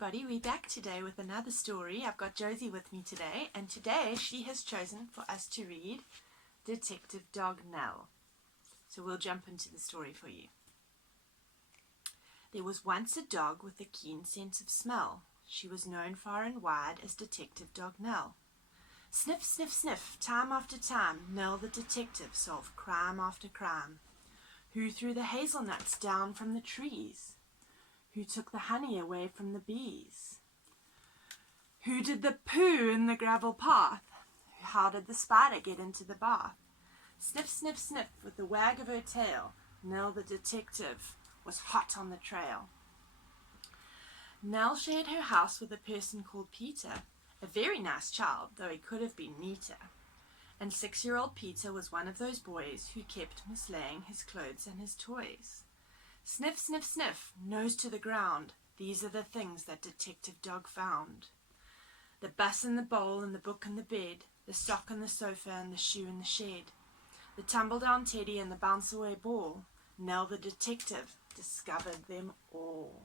everybody, we're back today with another story. I've got Josie with me today, and today she has chosen for us to read Detective Dog Nell. So we'll jump into the story for you. There was once a dog with a keen sense of smell. She was known far and wide as Detective Dog Nell. Sniff, sniff, sniff, time after time, Nell the detective solved crime after crime. Who threw the hazelnuts down from the trees? Who took the honey away from the bees? Who did the poo in the gravel path? How did the spider get into the bath? Sniff, sniff, sniff, with the wag of her tail, Nell the detective was hot on the trail. Nell shared her house with a person called Peter, a very nice child, though he could have been neater. And 6-year-old Peter was one of those boys who kept mislaying his clothes and his toys. Sniff, sniff, sniff, nose to the ground, these are the things that Detective Dog found. The bus in the bowl and the book in the bed, the sock on the sofa and the shoe in the shed, the tumble-down teddy and the bounce-away ball, Nell the detective discovered them all.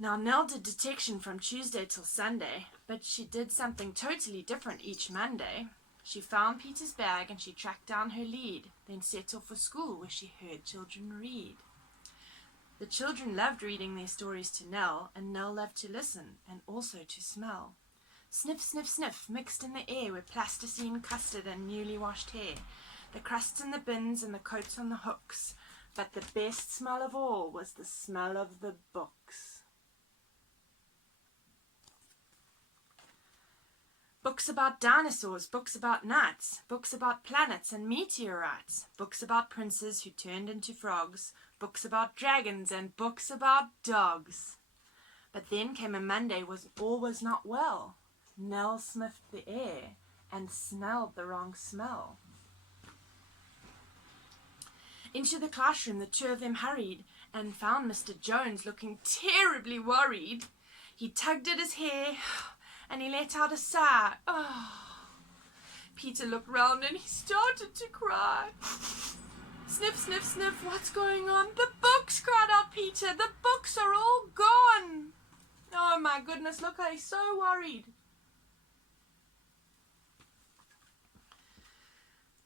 Now, Nell did detection from Tuesday till Sunday, but she did something totally different each Monday. She found Peter's bag and she tracked down her lead, then set off for school where she heard children read. The children loved reading their stories to Nell, and Nell loved to listen and also to smell. Sniff, sniff, sniff, mixed in the air were plasticine, custard and newly washed hair, the crusts in the bins and the coats on the hooks, but the best smell of all was the smell of the books. Books about dinosaurs, books about nuts, books about planets and meteorites, books about princes who turned into frogs, books about dragons and books about dogs. But then came a Monday when all was not well. Nell sniffed the air and smelled the wrong smell. Into the classroom the two of them hurried and found Mr. Jones looking terribly worried. He tugged at his hair and he let out a sigh. Oh. Peter looked round and he started to cry. Sniff, sniff, sniff, what's going on? The books, cried out Peter. The books are all gone. Oh my goodness, look, he's so worried.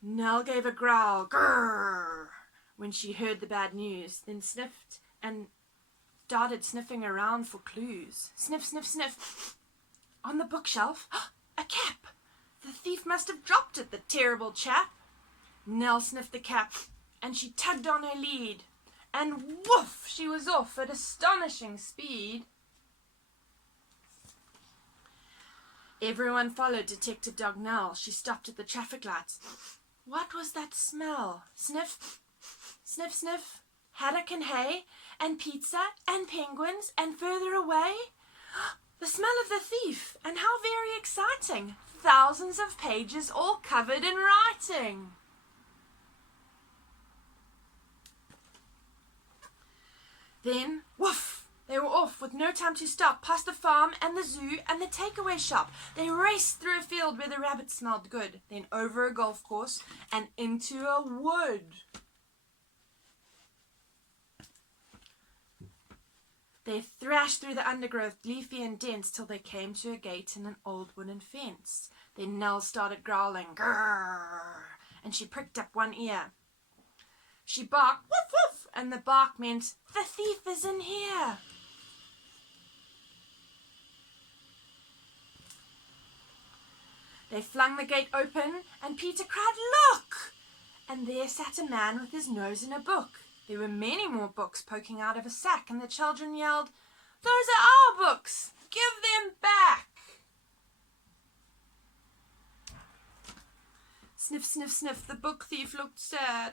Nell gave a growl, grrr, when she heard the bad news, then sniffed and started sniffing around for clues. Sniff, sniff, sniff. On the bookshelf, a cap. The thief must have dropped it, the terrible chap. Nell sniffed the cap, and she tugged on her lead, and woof, she was off at astonishing speed. Everyone followed Detective Dog Nell. She stopped at the traffic lights. What was that smell? Sniff, sniff, sniff. Haddock and hay, and pizza, and penguins, and further away, the smell of the thief, and how very exciting! Thousands of pages all covered in writing. Then, woof, they were off with no time to stop, past the farm and the zoo and the takeaway shop. They raced through a field where the rabbits smelled good, then over a golf course and into a wood. They thrashed through the undergrowth, leafy and dense, till they came to a gate in an old wooden fence. Then Nell started growling, grrr, and she pricked up one ear. She barked, woof, woof, and the bark meant, the thief is in here. They flung the gate open, and Peter cried, look! And there sat a man with his nose in a book. There were many more books poking out of a sack, and the children yelled, those are our books! Give them back! Sniff, sniff, sniff, the book thief looked sad.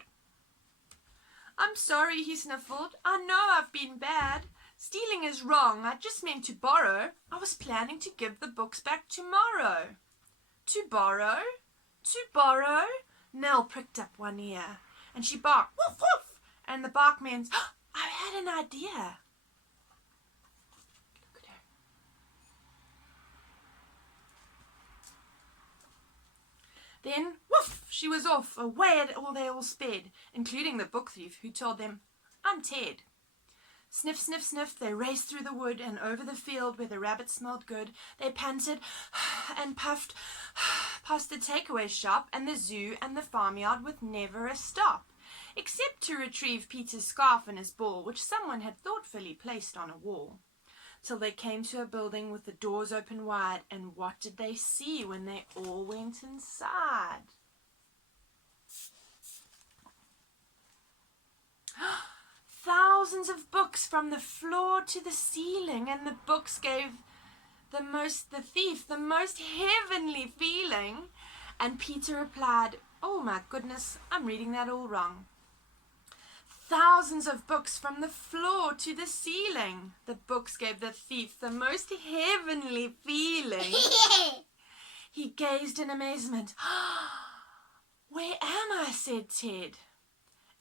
I'm sorry, he sniffled. I know I've been bad. Stealing is wrong. I just meant to borrow. I was planning to give the books back tomorrow. To borrow? To borrow? Nell pricked up one ear, and she barked, woof, woof! And the bark meant, oh, I had an idea. Look at her. Then, woof, she was off. Away they all sped, including the book thief, who told them, "I'm Ted." Sniff, sniff, sniff, they raced through the wood and over the field where the rabbits smelled good. They panted and puffed past the takeaway shop and the zoo and the farmyard with never a stop, except to retrieve Peter's scarf and his ball, which someone had thoughtfully placed on a wall. Till they came to a building with the doors open wide, and what did they see when they all went inside? Thousands of books from the floor to the ceiling, and the books gave the thief the most heavenly feeling. And Peter replied, "Oh my goodness, I'm reading that all wrong." Thousands of books from the floor to the ceiling. The books gave the thief the most heavenly feeling. He gazed in amazement. "Where am I?" said Ted.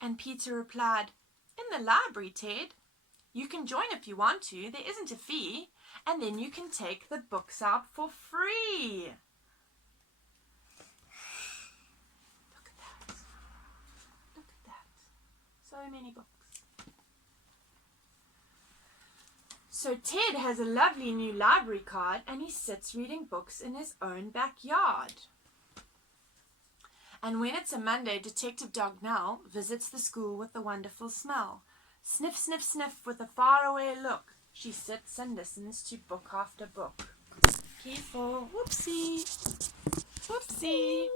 And Peter replied, "In the library, Ted. You can join if you want to. There isn't a fee. And then you can take the books out for free." Look at that. Look at that. So many books. So Ted has a lovely new library card, and he sits reading books in his own backyard. And when it's a Monday, Detective Dog Nell visits the school with the wonderful smell. Sniff, sniff, sniff, with a faraway look, she sits and listens to book after book. Careful. Whoopsie. Whoopsie.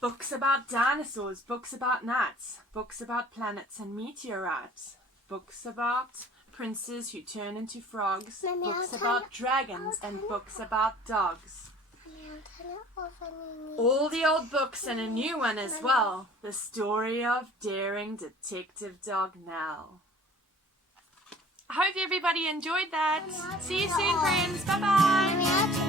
Books about dinosaurs, books about gnats, books about planets and meteorites, books about princes who turn into frogs, books about dragons, and books about dogs. All the old books and a new one as well. The story of daring Detective Dog Nell. I hope everybody enjoyed that. See you soon, friends. Bye-bye.